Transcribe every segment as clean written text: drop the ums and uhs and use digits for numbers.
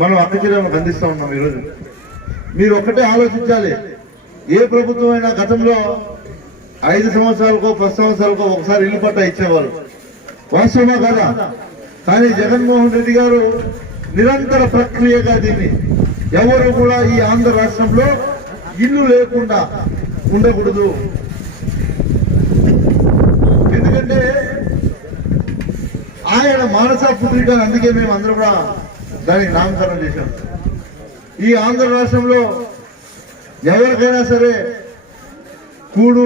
మనం అక్కచెల్లెమ్మకు అందిస్తా ఉన్నాం. ఈరోజు మీరు ఒక్కటే ఆలోచించాలి, ఏ ప్రభుత్వం అయినా గతంలో 5 సంవత్సరాలకో 10 సంవత్సరాలకో ఒకసారి ఇల్లు పట్టా ఇచ్చేవారు, వాస్తవమా కదా? కానీ జగన్మోహన్ రెడ్డి గారు నిరంతర ప్రక్రియగా దీన్ని ఎవరు కూడా ఈ ఆంధ్ర రాష్ట్రంలో ఇల్లు లేకుండా ఉండకూడదు. ఎందుకంటే ఆయన మానస పుత్రిక, అందుకే మేము అందరూ కూడా దానికి నామకరణం చేశాం. ఈ ఆంధ్ర రాష్ట్రంలో ఎవరికైనా సరే కూడు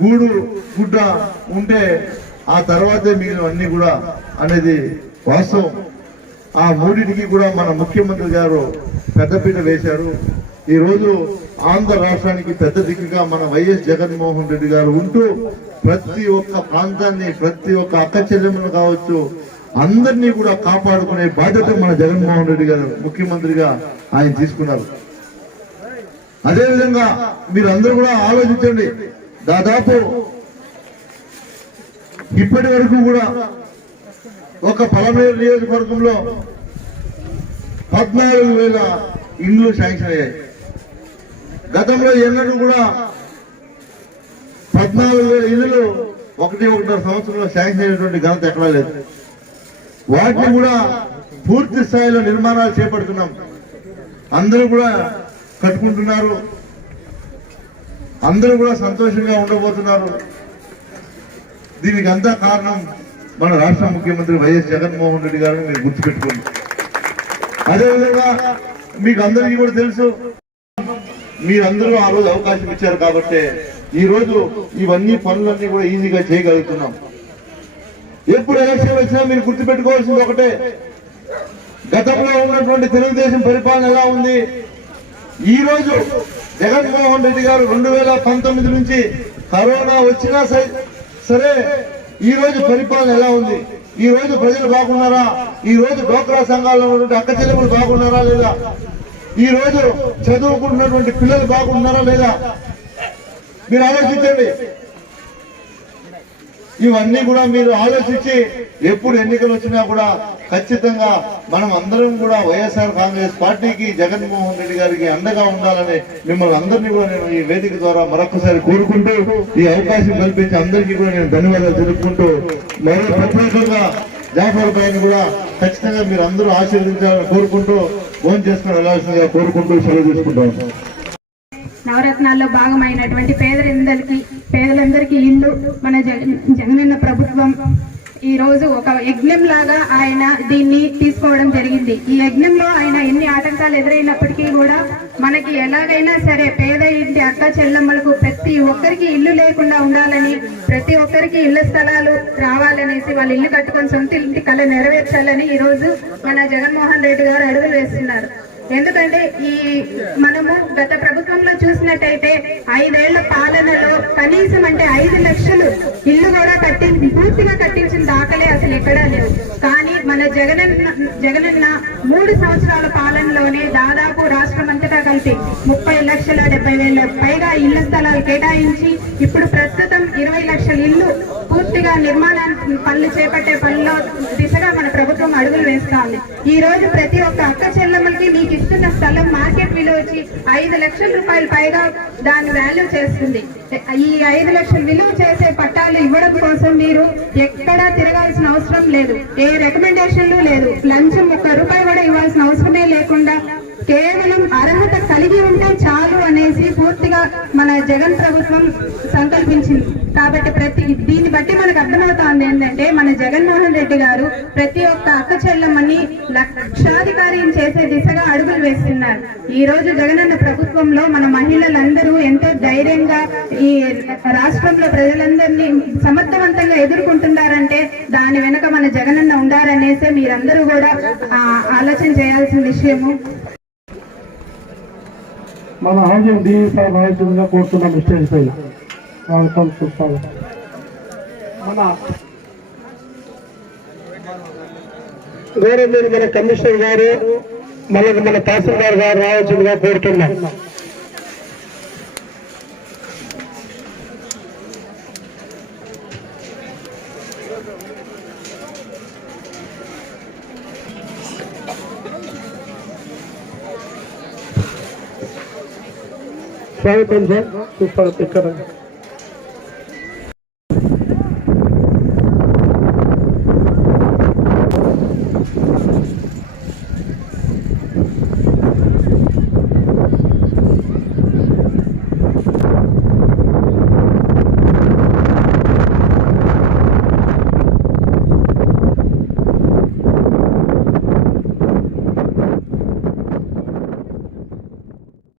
గూడు గుడ్డ ఉంటే ఆ తర్వాతే మీరు అన్ని కూడా అనేది వాస్తవం. ఆ మూడింటికి కూడా మన ముఖ్యమంత్రి గారు పెద్దపీట వేశారు. ఈ రోజు ఆంధ్ర రాష్ట్రానికి పెద్ద దిక్కుగా మన వైఎస్ జగన్మోహన్ రెడ్డి గారు ఉంటూ ప్రతి ఒక్క ప్రాంతాన్ని, ప్రతి ఒక్క అక్క చెల్లెమ్మను కావచ్చు, అందరినీ కూడా కాపాడుకునే బాధ్యత మన జగన్మోహన్ రెడ్డి గారు ముఖ్యమంత్రిగా ఆయన తీసుకున్నారు. అదేవిధంగా మీరు అందరూ కూడా ఆలోచించండి, దాదాపు ఇప్పటి వరకు కూడా ఒక పలమనేరు నియోజకవర్గంలో 14,000 ఇండ్లు శాంక్షన్ అయ్యాయి. గతంలో ఎన్నడూ కూడా 14,000 ఇళ్లు 1.5 సంవత్సరంలో శాంక్షన్ అయినటువంటి ఘనత ఎక్కడా లేదు. వాటిని కూడా పూర్తి స్థాయిలో నిర్మాణాలు చేపడుతున్నాం. అందరూ కూడా కట్టుకుంటున్నారు, అందరూ కూడా సంతోషంగా ఉండబోతున్నారు. దీనికి అంతా కారణం మన రాష్ట్ర ముఖ్యమంత్రి వైఎస్ జగన్మోహన్ రెడ్డి గారిని మీరు గుర్తుపెట్టుకోండి. అదేవిధంగా మీకు అందరికీ కూడా తెలుసు, మీరందరూ ఆ రోజు అవకాశం ఇచ్చారు కాబట్టి ఈ రోజు ఇవన్నీ పనులన్నీ కూడా ఈజీగా చేయగలుగుతున్నాం. ఎప్పుడు ఎలక్షన్ వచ్చినా మీరు గుర్తుపెట్టుకోవాల్సింది ఒకటే, గతంలో ఉన్నటువంటి తెలుగుదేశం పరిపాలన ఎలా ఉంది, ఈ రోజు జగన్మోహన్ రెడ్డి గారు 2019 నుంచి కరోనా వచ్చినా సరే ఈ రోజు పరిపాలన ఎలా ఉంది, ఈ రోజు ప్రజలు బాగున్నారా, ఈ రోజు డ్వాక్రా సంఘాల్లో ఉన్నటువంటి అక్క చెల్లెములు బాగున్నారా లేదా, ఈ రోజు చదువుకుంటున్నటువంటి పిల్లలు బాగున్నారా లేదా, మీరు ఆలోచించండి. ఇవన్నీ కూడా మీరు ఆలోచించి ఎప్పుడు ఎన్నికలు వచ్చినా కూడా ఖచ్చితంగా మనం అందరం కూడా వైఎస్ఆర్ కాంగ్రెస్ పార్టీకి, జగన్మోహన్ రెడ్డి గారికి అండగా ఉండాలని మిమ్మల్ని అందరినీ కూడా నేను ఈ వేదిక ద్వారా మరొకసారి కోరుకుంటూ, ఈ అవకాశం కల్పించి అందరికీ కూడా నేను ధన్యవాదాలు తెలుపుకుంటూ, మరో ప్రత్యేకంగా జాఫర్ భాయ్ని కూడా ఖచ్చితంగా మీరు అందరూ ఆశీర్వదించాలని కోరుకుంటూ, ఫోన్ చేసుకుని వెళ్ళాల్సిందిగా కోరుకుంటూ సెలవు తీసుకుంటాను. నవరత్నాల్లో భాగమైనటువంటి పేదలందరికీ ఇల్లు మన జగనన్న ప్రభుత్వం ఈ రోజు ఒక యజ్ఞం లాగా ఆయన దీన్ని తీసుకోవడం జరిగింది. ఈ యజ్ఞంలో ఆయన ఎన్ని ఆటంకాలు ఎదురైనప్పటికీ కూడా మనకి ఎలాగైనా సరే పేద ఇంటి అక్క చెల్లెమ్మలకు ప్రతి ఒక్కరికి ఇల్లు లేకుండా ఉండాలని, ప్రతి ఒక్కరికి ఇళ్ల స్థలాలు రావాలనేసి వాళ్ళు ఇల్లు కట్టుకొని సొంత ఇంటి కళ నెరవేర్చాలని ఈ రోజు మన జగన్మోహన్ రెడ్డి గారు అడుగులు వేస్తున్నారు. ఎందుకంటే మనము గత ప్రభుత్వంలో చూసినట్టయితే 5 ఏళ్ల పాలనలో కనీసం అంటే 5 లక్షలు ఇల్లు కూడా పూర్తిగా కట్టించిన దాఖలే అసలు ఎక్కడా లేవు. కానీ మన జగనన్న 3 సంవత్సరాల పాలనలోనే దాదాపు రాష్ట్రం అంతటా కలిపి 30,70,000 పైగా ఇళ్ల స్థలాలు కేటాయించి ఇప్పుడు ప్రస్తుతం 20 లక్షల ఇల్లు పూర్తిగా నిర్మాణానికి పనులు చేపట్టే పనుల్లో దిశగా మన ప్రభుత్వం అడుగులు వేస్తోంది. ఈ రోజు ప్రతి ఒక్క అక్క చెల్లెమ్మలకి మీకు ఇస్తున్న స్థలం మార్కెట్ విలువ వచ్చి 5 లక్షల రూపాయలు పైగా దాని వాల్యూ చేస్తుంది. ఈ 5 లక్షలు విలువ చేసే పట్టాలు ఇవ్వడం కోసం మీరు ఎక్కడా తిరగాల్సిన అవసరం లేదు, ఏ రికమెండేషన్లు లేదు, లంచం 1 రూపాయి కూడా ఇవ్వాల్సిన అవసరమే లేకుండా కేవలం అర్హత కలిగి ఉంటే చాలు అనేసి పూర్తిగా మన జగన్ ప్రభుత్వం సంకల్పించింది. కాబట్టి దీన్ని బట్టి మనకు అర్థమవుతోంది ఏంటంటే మన జగన్మోహన్ రెడ్డి గారు ప్రతి ఒక్క అక్క చెల్లెమ్మని లక్షాధికారిని చేసే దిశగా అడుగులు వేస్తున్నారు. ఈ రోజు జగనన్న ప్రభుత్వంలో మన మహిళలందరూ ఎంతో ధైర్యంగా ఈ రాష్ట్రంలో ప్రజలందరినీ సమర్థవంతంగా ఎదుర్కొంటున్నారంటే దాని వెనక మన జగనన్న ఉండారనేసే మీరందరూ కూడా ఆలోచన చేయాల్సిన విషయము. మన హౌసింగ్ డీఈ సార్ రావాల్సిందిగా కోరుతున్నాం. స్టేజ్ పైన మన గౌరవనీయులు మన కమిషనర్ గారు మన తహసీల్దార్ గారు రావాల్సిందిగా కోరుతున్నాం. స్వాగతం సార్ సుస్వాగతం ఇక్కడ